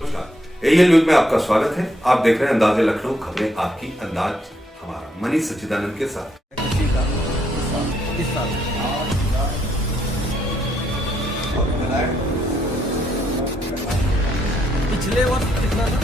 नमस्कार, AL news में आपका स्वागत है। आप देख रहे हैं अंदाज़े लखनऊ, खबरें आपकी, अंदाज हमारा। मनीष सच्चिदानंद के साथ। पिछले वर्ष कितना था?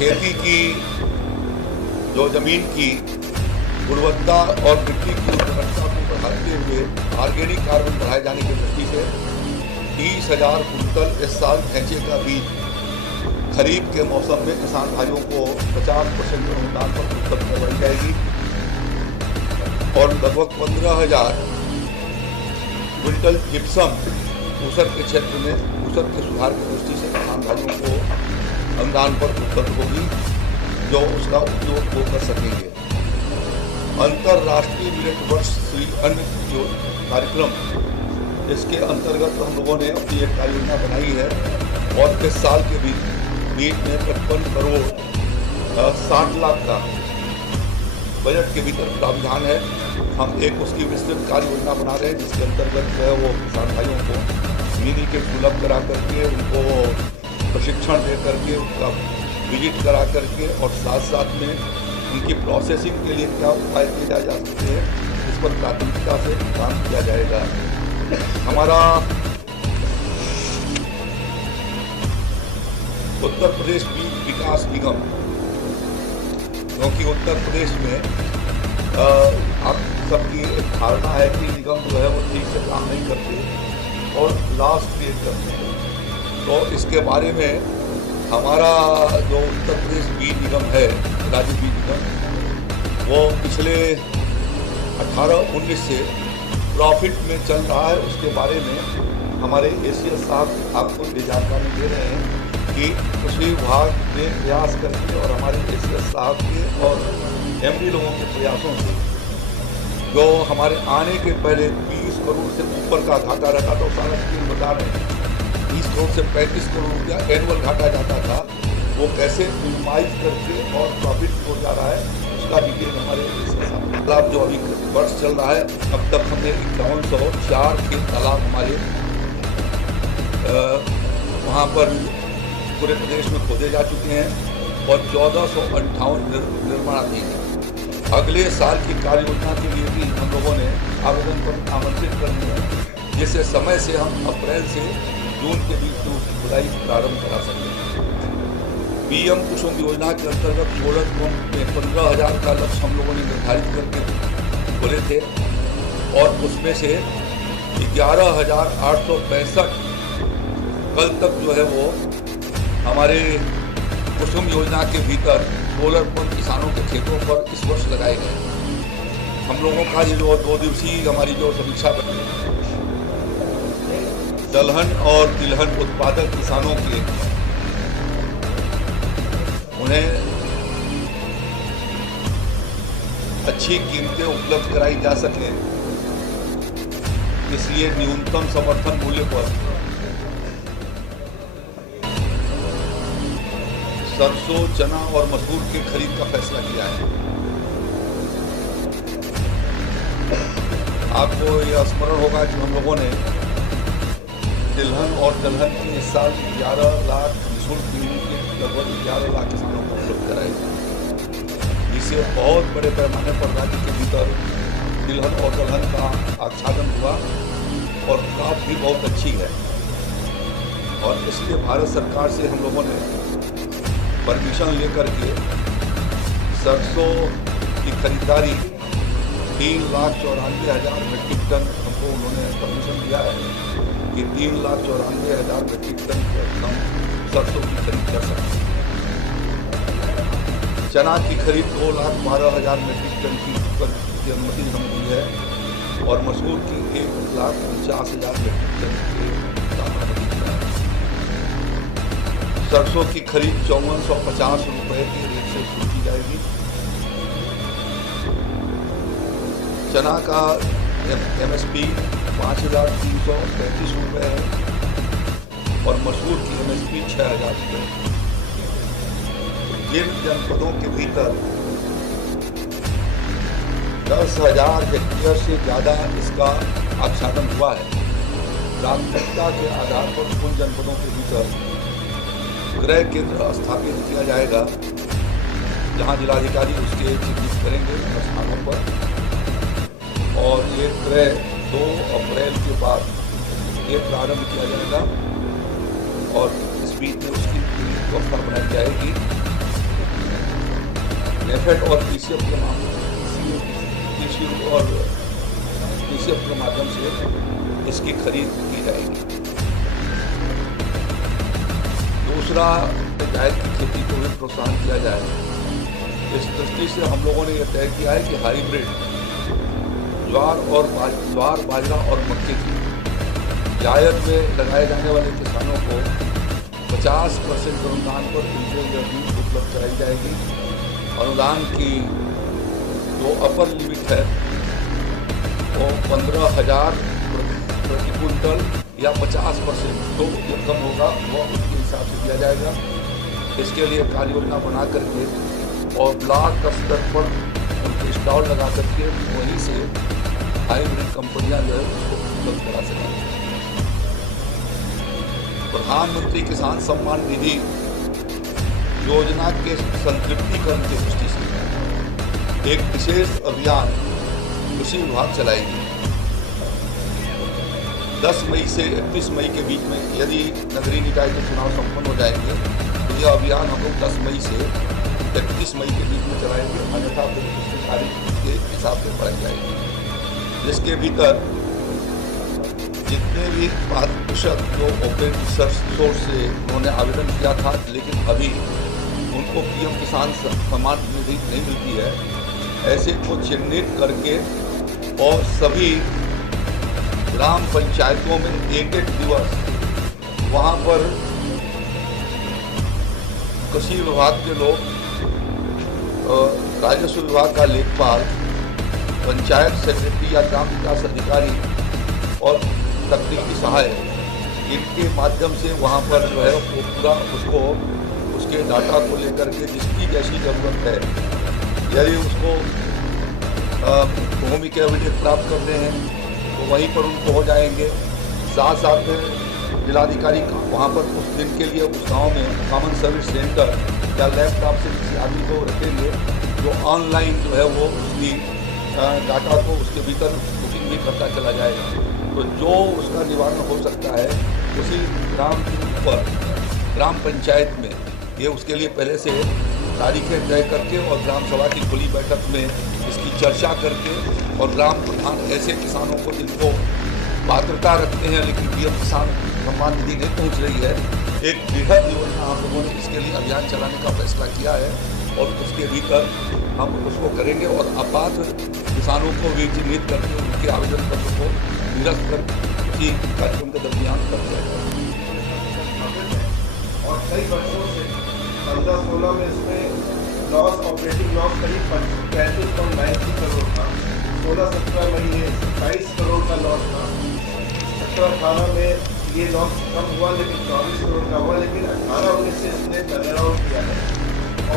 खेती की जो जमीन की गुणवत्ता और मिट्टी की उर्वरता को बढ़ाते हुए ऑर्गेनिक कार्बन बढ़ाए जाने की दृष्टि से 30,000 कुंटल इस साल खैंचे का बीज खरीफ के मौसम में किसान भाइयों को 50% अनुदान पर उपलब्ध करवाई जाएगी और लगभग 15,000 क्विंटल जिप्सम ऊसर के क्षेत्र में ऊसर के सुधार की दृष्टि से किसान भाइयों को अनुदान पर उपलब्ध होगी, जो उसका उपयोग वो कर सकेंगे। अंतर्राष्ट्रीय मिलेट वर्ष श्री अन्न कार्यक्रम, इसके अंतर्गत हम लोगों ने अपनी एक कार्य योजना बनाई है और इस साल के बीच में 55 करोड़ 60 लाख का बजट के भीतर प्रावधान है। हम एक उसकी विस्तृत कार्य योजना बना रहे हैं, जिसके अंतर्गत जो है वो किसान भाइयों को मिनी के सुलभ करा करके, उनको प्रशिक्षण दे करके, उनका विजिट करा करके और साथ साथ में उनकी प्रोसेसिंग के लिए क्या उपाय किए जा सकते हैं, इस पर प्राथमिकता से काम किया जाएगा। हमारा उत्तर प्रदेश बीज विकास निगम, क्योंकि उत्तर प्रदेश में आप सबकी एक धारणा है कि निगम जो है वो ठीक से काम नहीं करते और लॉस क्रिएट करते हैं, तो इसके बारे में हमारा जो उत्तर प्रदेश बीज निगम है, राज्य बीज निगम, वो पिछले 18-19 से प्रॉफिट में चल रहा है। उसके बारे में हमारे एसीएस साहब आपको ये जानकारी दे रहे हैं कि कृषि विभाग ने प्रयास करके और हमारे एसीएस साहब के और एमडी लोगों के प्रयासों से जो हमारे आने के पहले 20 करोड़ से ऊपर का घाटा रखा था, सारा स्कीम बता रहे हैं 20 करोड़ से 35 करोड़ रुपया एनुअल घाटा जाता था, वो कैसे मिनिमाइज करके और प्रॉफिट हो जा रहा है, उसका डिटेल हमारे तालाब जो अभी वर्ष चल रहा है, अब तक हमने 5104 खेत तालाब हमारे वहाँ पर पूरे प्रदेश में खोदे जा चुके हैं और 1458 निर्माणाधीन है। अगले साल की कार्य योजना के लिए भी हम लोगों ने आवेदन पर आमंत्रित कर दिया है, जिससे समय से हम अप्रैल से जून के बीच में उसकी खुदाई प्रारंभ करा सकते हैं। पीएम कुसुम योजना के अंतर्गत सोलर पंप में 15,000 का लक्ष्य हम लोगों ने निर्धारित करके बोले थे और उसमें से 11,865 कल तक जो है वो हमारे कुसुम योजना के भीतर सोलर पंप किसानों के खेतों पर इस वर्ष लगाए गए। हम लोगों का ये जो 2 दिवसीय हमारी जो समीक्षा दलहन और तिलहन उत्पादक किसानों के उन्हें अच्छी कीमतें उपलब्ध कराई जा सके, इसलिए न्यूनतम समर्थन मूल्य पर सरसों, चना और मसूर के खरीद का फैसला किया है। आपको यह स्मरण होगा कि हम लोगों ने तिलहन और दलहन की इस साल 11 लाख निःशुल्क मिलने के लगभग 11 लाख किसानों को उपलब्ध कराए, जिससे बहुत बड़े पैमाने पर राज्य के भीतर तिलहन और दलहन का आच्छादन हुआ और क्रॉप भी बहुत अच्छी है। और इसलिए भारत सरकार से हम लोगों ने परमिशन लेकर के सरसों की खरीदारी 3,94,000 मेट्रिक टन हमको उन्होंने परमिशन दिया है कि 3,94,000 मेट्रिक टन हम सरसों की खरीद कर सकते हैं। चना की खरीद 2,12,000 मेट्रिक टन की अनुमति हमें दी है और मसूर की 1,49,000 मेट्रिक टन के अनुमति दिया है। सरसों की खरीद 5450 रुपये के रेट से शुरू की जाएगी। चना का MSP 5,335 रुपये है और मसूर की MSP 6,000 रुपये। जिन जनपदों के भीतर 10,000 हेक्टेयर से ज़्यादा इसका आच्छादन हुआ है, प्राथमिकता के आधार पर उन जनपदों के भीतर क्रय केंद्र स्थापित किया जाएगा, जहां जिलाधिकारी उसके चिन्हित करेंगे स्थानों पर और ये क्रय 2 अप्रैल के बाद ये प्रारंभ किया जाएगा और इस बीच में उसकी पूरी व्यवस्था बनाई जाएगी। नेफेड और PCF के माध्यम से इसकी खरीद की जाएगी। दूसरा, जायद की खेती को भी प्रोत्साहन किया जाए। इस दृष्टि से हम लोगों ने यह तय किया है कि हाइब्रिड ज्वार, बाजरा और मक्के की जायद में लगाए जाने वाले किसानों को 50% अनुदान पर उनको यह बीज उपलब्ध कराई जाएगी। अनुदान की जो अपर लिमिट है वो 15,000 प्रति क्विंटल या 50% जो कम होगा वो उसके हिसाब से दिया जाएगा। इसके लिए कार्य योजना बना करके और ब्लॉक स्तर पर उनके स्टॉल लगा करके वहीं से हाइब्रिड कंपनियां जो है उसको उपलब्ध करा सकेंगी। प्रधानमंत्री किसान सम्मान निधि योजना के संतृप्तिकरण की दृष्टि से एक विशेष अभियान कृषि विभाग चलाएगी। 10 मई से 31 मई के बीच में यदि नगरीय निकाय के चुनाव संपन्न हो जाएंगे तो यह अभियान हम लोग 10 मई से 31 मई के बीच में चलाएंगे, अन्यथा फिर उसकी तारीख के हिसाब से बढ़ाई जाएगी, जिसके भीतर जितने भी कृषक जो ओपन सोर्स से उन्होंने आवेदन किया था लेकिन अभी उनको PM किसान सम्मान निधि नहीं मिलती है, ऐसे को चिन्हित करके और सभी ग्राम पंचायतों में एक दिवस वहाँ पर कृषि विभाग के लोग, राजस्व विभाग का लेखपाल, पंचायत सेक्रेटरी या ग्राम विकास अधिकारी और तकनीकी सहायक, इनके माध्यम से वहाँ पर जो है वो पूरा उसको उसके डाटा को लेकर के जिसकी जैसी ज़रूरत है, यदि उसको भूमि के एविडेंस प्राप्त करने हैं तो वहीं पर उनको हो जाएंगे। साथ साथ में जिलाधिकारी वहाँ पर उस दिन के लिए उस गांव में कॉमन सर्विस सेंटर या लैपटॉप से किसी आदमी को रखेंगे जो ऑनलाइन जो है वो उसकी डाटा को उसके भीतर बुकिंग भी करता चला जाएगा। तो जो उसका निवारण हो सकता है उसी ग्राम पंचायत में ये उसके लिए पहले से तारीखें तय करके और ग्राम सभा की खुली बैठक में इसकी चर्चा करके और ग्राम प्रधान ऐसे किसानों को जिनको पात्रता रखते हैं लेकिन PM किसान सम्मान निधि नहीं पहुँच रही है, एक बृहद योजना हम लोगों ने इसके लिए अभियान चलाने का फैसला किया है और उसके भीतर हम उसको करेंगे और अपात्र किसानों को भी चिन्हित करके उनके आवेदन पत्र को निरस्त कर उसी कार्यक्रम के दरमियान कर दिया जाएगा। और कई वर्षों से 15-16 में इसमें लॉस, ऑपरेटिंग लॉस करीब 35.93 करोड़ था। 16-17 में ये 27 करोड़ का लॉस था। 17-18 में ये लॉस कम हुआ लेकिन 24 करोड़ का हुआ, लेकिन 18-19 से इसने टर्नअराउंड किया है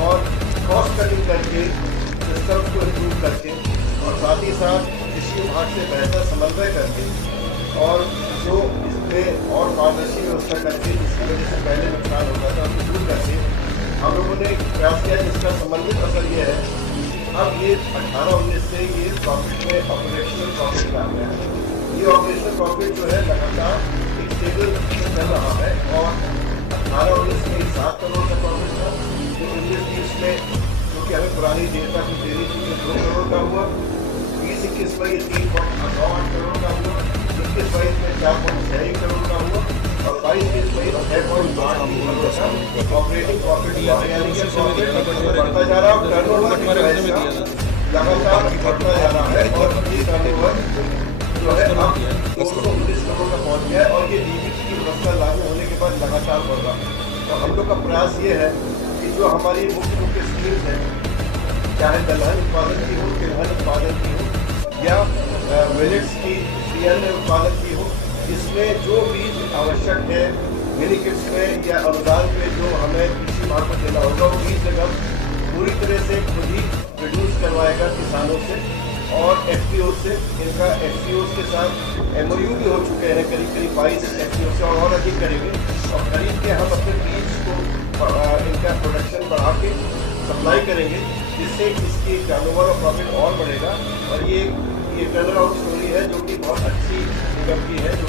और कॉस्ट कटिंग करके सिस्टम्स को इम्प्रूव करके और साथ ही साथ कृषि विभाग से बेहतर समन्वय करके और जो इसमें और पारदर्शी व्यवस्था करके जिसकी वजह से पहले नुकसान होता था उसको दूर करके हम लोगों ने प्रयास किया जिसका समन्वित असर ये है अब ये 18-19 से ये प्रॉफिट में ऑपरेशनल प्रॉफिट में आ गया है। ये ऑपरेशनल प्रॉफिट जो है लगातार एक स्टेबल चल रहा है और 18-19 में 7 करोड़ का प्रॉफिट था, जो 19-20 में जो कि हमें पुरानी डेटा की देरी थी 2 करोड़ का हुआ, 20-21 में ये 3.98 करोड़ का हुआ, 21-22 में 4.61 करोड़ का हुआ और 22-23 में 6.83 करोड़ का ऑपरेटिंग प्रॉफिट हुआ। यानी कि प्रॉफिट बढ़ता जा रहा है और टर्नओवर भी जो है इसका लगातार बढ़ता जा रहा है और ये टर्नओवर जो है अब 219 करोड़ का पहुंच गया है और ये डीबीटी की व्यवस्था लागू होने के बाद लगातार बढ़ रहा है। तो हम लोग का प्रयास ये है कि जो हमारी मुख्य स्कीम्स हैं, चाहे दलहन उत्पादन की हो, तिलहन उत्पादन की हो या मिलेट्स की सीएल उत्पादन की हो, इसमें जो बीज आवश्यक है मिनी किट्स में या अनुदान में जो हमें कृषि विभाग को देना होगा, वो बीज निगम पूरी तरह से खुद ही प्रोड्यूस करवाएगा किसानों से और एफपीओ से। इनका एफपीओ के साथ एमओयू भी हो चुके हैं, करीब 22 एफपीओ से और अधिक करेंगे और खरीद के हम अपने बीज को इनका प्रोडक्शन बढ़ा के सप्लाई करेंगे, जिससे इसकी टर्नओवर और प्रॉफिट और बढ़ेगा। और ये टर्न अराउंड स्टोरी है जो कि बहुत अच्छी निगम की है, जो